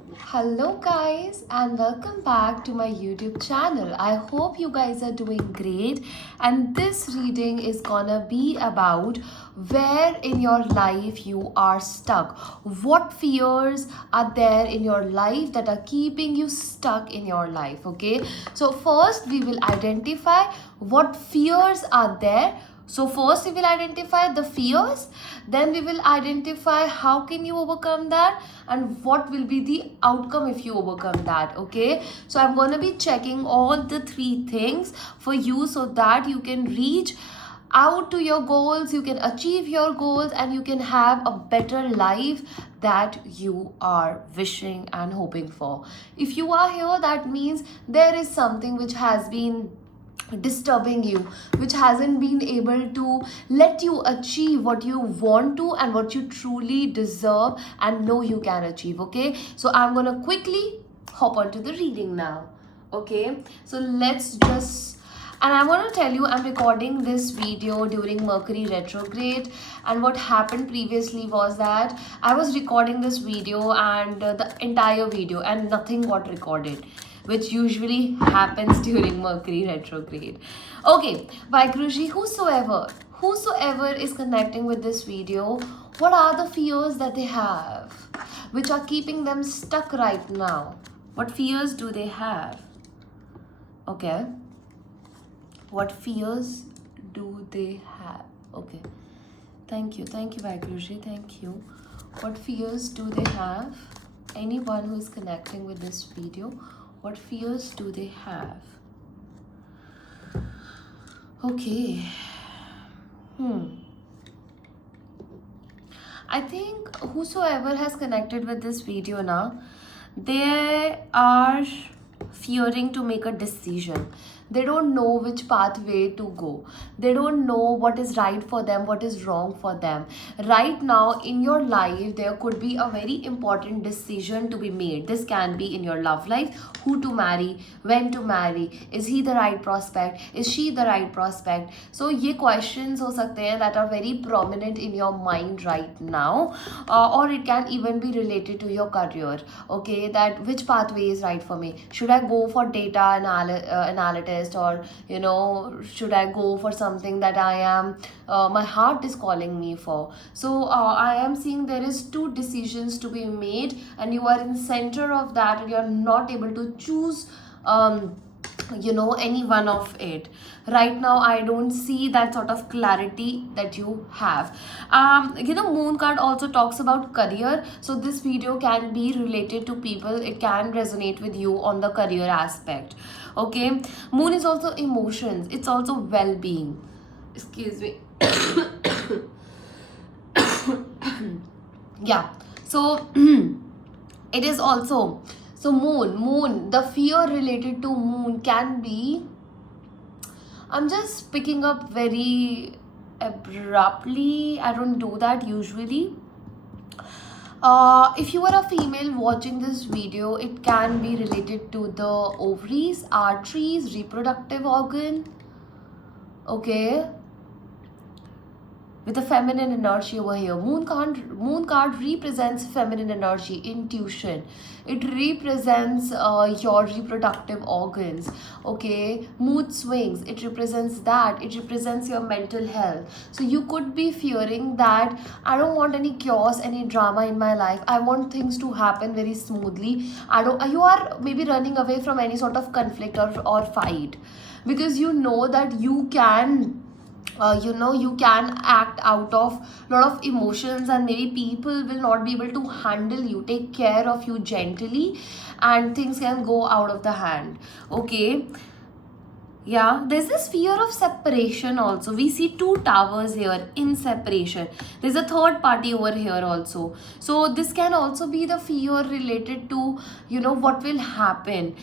Hello guys and welcome back to my YouTube channel. I hope you guys are doing great, and this reading is gonna be about where in your life you are stuck. What fears are there in your life that are keeping you stuck in your life, okay? So first we will identify what fears are there. So first we will identify the fears, then we will identify how can you overcome that and what will be the outcome if you overcome that, okay? So I'm going to be checking all the three things for you so that you can reach out to your goals, you can achieve your goals, and you can have a better life that you are wishing and hoping for. If you are here, that means there is something which has been disturbing you, which hasn't been able to let you achieve what you want to and what you truly deserve and know you can achieve, okay? So I'm gonna quickly hop onto the reading now, okay? So let's just, and I want to tell you, I'm recording this video during Mercury retrograde, and what happened previously was that I was recording this video and the entire video and nothing got recorded, which usually happens during Mercury retrograde. Okay, Vaikuruji, whosoever is connecting with this video, what are the fears that they have which are keeping them stuck right now? What fears do they have? Okay, what fears do they have? Okay, thank you Vaikuruji, thank you. What fears do they have? Anyone who is connecting with this video, what fears do they have? Okay. I think whosoever has connected with this video now, they are fearing to make a decision. They don't know which pathway to go. They don't know what is right for them, what is wrong for them. Right now in your life, there could be a very important decision to be made. This can be in your love life, who to marry, when to marry, is he the right prospect, is she the right prospect. So ye questions ho sakte hain that are very prominent in your mind right now, or it can even be related to your career, okay? That which pathway is right for me. Should I go for data analysis, or should I go for something that I am my heart is calling me for? So I am seeing there is two decisions to be made, and you are in center of that, and you are not able to choose any one of it right now. I don't see that sort of clarity that you have. Moon card also talks about career, so this video can be related to people. It can resonate with you on the career aspect, okay? Moon is also emotions, it's also well-being. Excuse me. Yeah, so it is also, so moon, the fear related to moon can be, I'm just picking up very abruptly, I don't do that usually. If you are a female watching this video, it can be related to the ovaries, arteries, reproductive organ, okay? With the feminine energy over here. Moon card represents feminine energy, intuition. It represents your reproductive organs, okay? Mood swings, it represents that. It represents your mental health. So you could be fearing that I don't want any chaos, any drama in my life. I want things to happen very smoothly. You are maybe running away from any sort of conflict or fight, because you know that you can you can act out of a lot of emotions, and maybe people will not be able to handle you, take care of you gently, and things can go out of the hand, okay? Yeah, there's this fear of separation also. We see two towers here in separation. There's a third party over here also. So this can also be the fear related to what will happen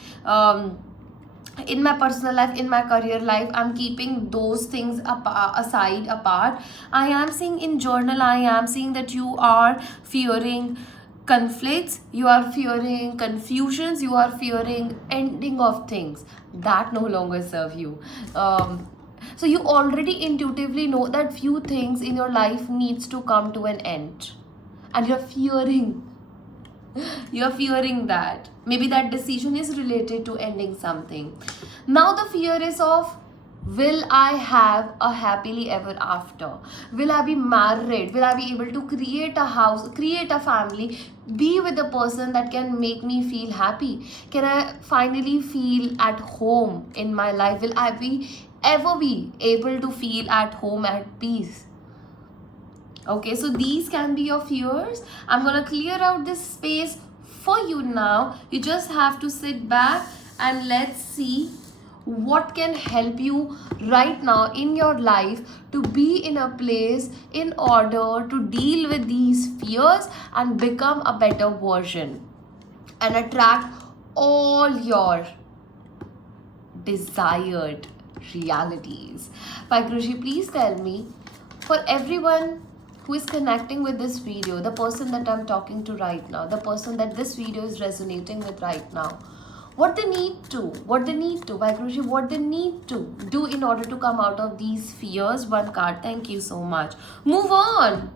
in my personal life, in my career life. I'm keeping those things apart. I am seeing in journal, I am seeing that you are fearing conflicts, you are fearing confusions, you are fearing ending of things that no longer serve you. So you already intuitively know that few things in your life needs to come to an end, and you're fearing You're fearing that. Maybe that decision is related to ending something. Now the fear is of, will I have a happily ever after? Will I be married? Will I be able to create a house, create a family, be with a person that can make me feel happy? Can I finally feel at home in my life? Will I be ever be able to feel at home, at peace? Okay, so these can be your fears. I'm gonna clear out this space for you now. You just have to sit back and let's see what can help you right now in your life to be in a place in order to deal with these fears and become a better version and attract all your desired realities. Vaigruji, please tell me, for everyone who is connecting with this video, the person that I'm talking to right now, the person that this video is resonating with right now, what they need to, Vaigruji, what they need to do in order to come out of these fears. One card, thank you so much. Move on.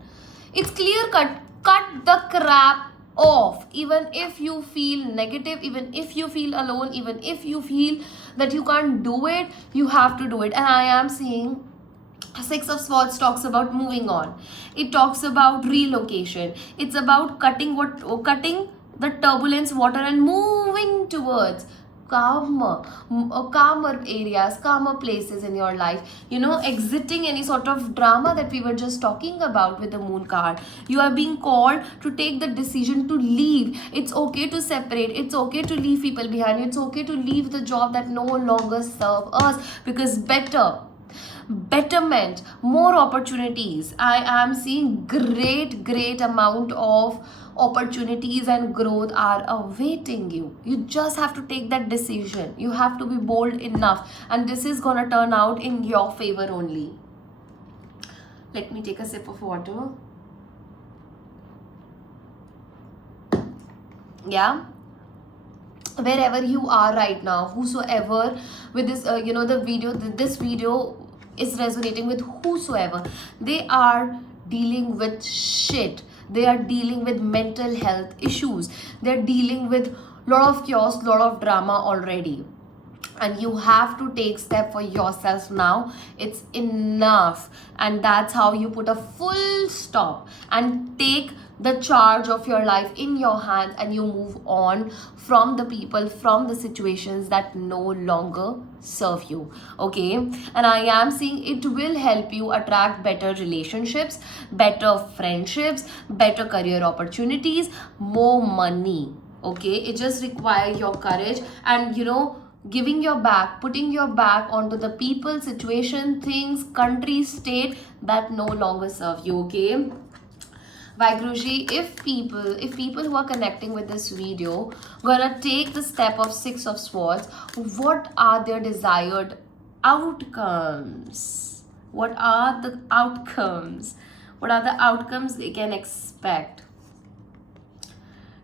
It's clear cut. Cut the crap off. Even if you feel negative, even if you feel alone, even if you feel that you can't do it, you have to do it. And I am seeing Six of Swords talks about moving on. It talks about relocation. It's about cutting the turbulence water and moving towards calmer areas, calmer places in your life. Exiting any sort of drama that we were just talking about with the Moon card. You are being called to take the decision to leave. It's okay to separate. It's okay to leave people behind you. It's okay to leave the job that no longer serve us, because betterment, more opportunities. I am seeing great amount of opportunities and growth are awaiting you. You just have to take that decision. You have to be bold enough, and this is gonna turn out in your favor only. Let me take a sip of water. Yeah, wherever you are right now, whosoever with this this video is resonating with, whosoever, they are dealing with shit, they are dealing with mental health issues, they're dealing with lot of chaos, lot of drama already, and you have to take step for yourself now. It's enough, and that's how you put a full stop and take the charge of your life in your hands, and you move on from the people, from the situations that no longer serve you. Okay, and I am seeing it will help you attract better relationships, better friendships, better career opportunities, more money. Okay, it just requires your courage and giving your back, putting your back onto the people, situation, things, country, state that no longer serve you. Okay, Vaigruji, if people who are connecting with this video gonna take the step of Six of Swords, what are their desired outcomes? What are the outcomes? What are the outcomes they can expect?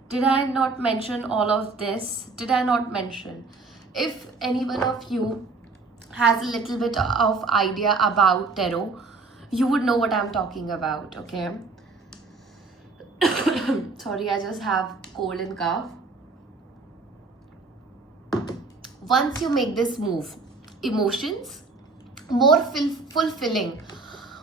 Did I not mention all of this? Did I not mention? If any one of you has a little bit of idea about tarot, you would know what I'm talking about. Okay, sorry, I just have cold and cough. Once you make this move, emotions, more fulfilling,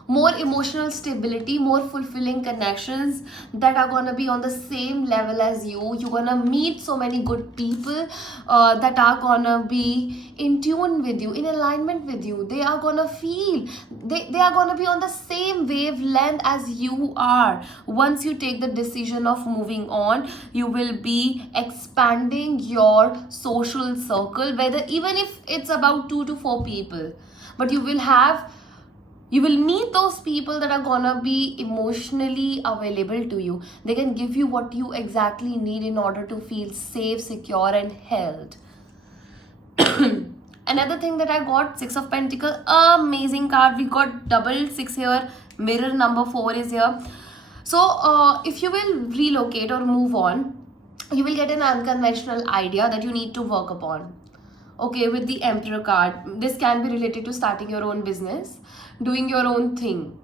more emotional stability, more fulfilling connections that are gonna be on the same level as you. You're gonna meet so many good people that are gonna be in tune with you, in alignment with you. They are gonna feel, they are gonna be on the same wavelength as you are. Once you take the decision of moving on, you will be expanding your social circle, whether even if it's about 2 to 4 people, but you will meet those people that are gonna be emotionally available to you. They can give you what you exactly need in order to feel safe, secure, and held. Another thing that I got, Six of Pentacles, amazing card. We got double 6 here, mirror number 4 is here. So if you will relocate or move on, you will get an unconventional idea that you need to work upon. Okay, with the Emperor card, this can be related to starting your own business, doing your own thing.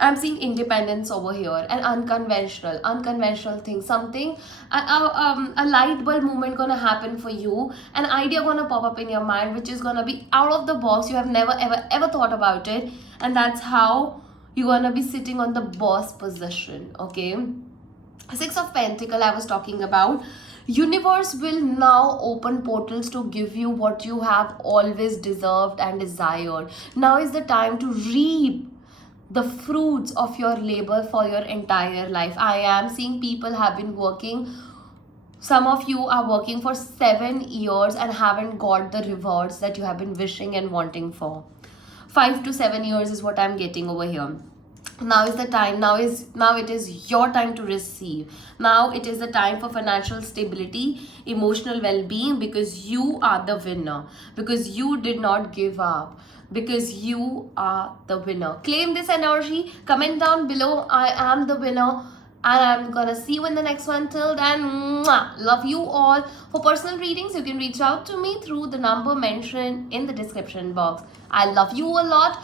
I'm seeing independence over here, and unconventional thing, something, a light bulb moment gonna happen for you, an idea gonna pop up in your mind, which is gonna be out of the box. You have never ever thought about it, and that's how you're gonna be sitting on the boss position. Okay, Six of Pentacle I was talking about. Universe will now open portals to give you what you have always deserved and desired. Now is the time to reap the fruits of your labor for your entire life. I am seeing people have been working. Some of you are working for 7 years and haven't got the rewards that you have been wishing and wanting for. 5 to 7 years is what I'm getting over here. Now is the time. Now it is your time to receive. Now it is the time for financial stability, emotional well-being, because you are the winner, because you did not give up, because you are the winner. Claim this energy. Comment down below, I am the winner, and I'm gonna see you in the next one. Till then, mwah, love you all. For personal readings, you can reach out to me through the number mentioned in the description box. I love you a lot.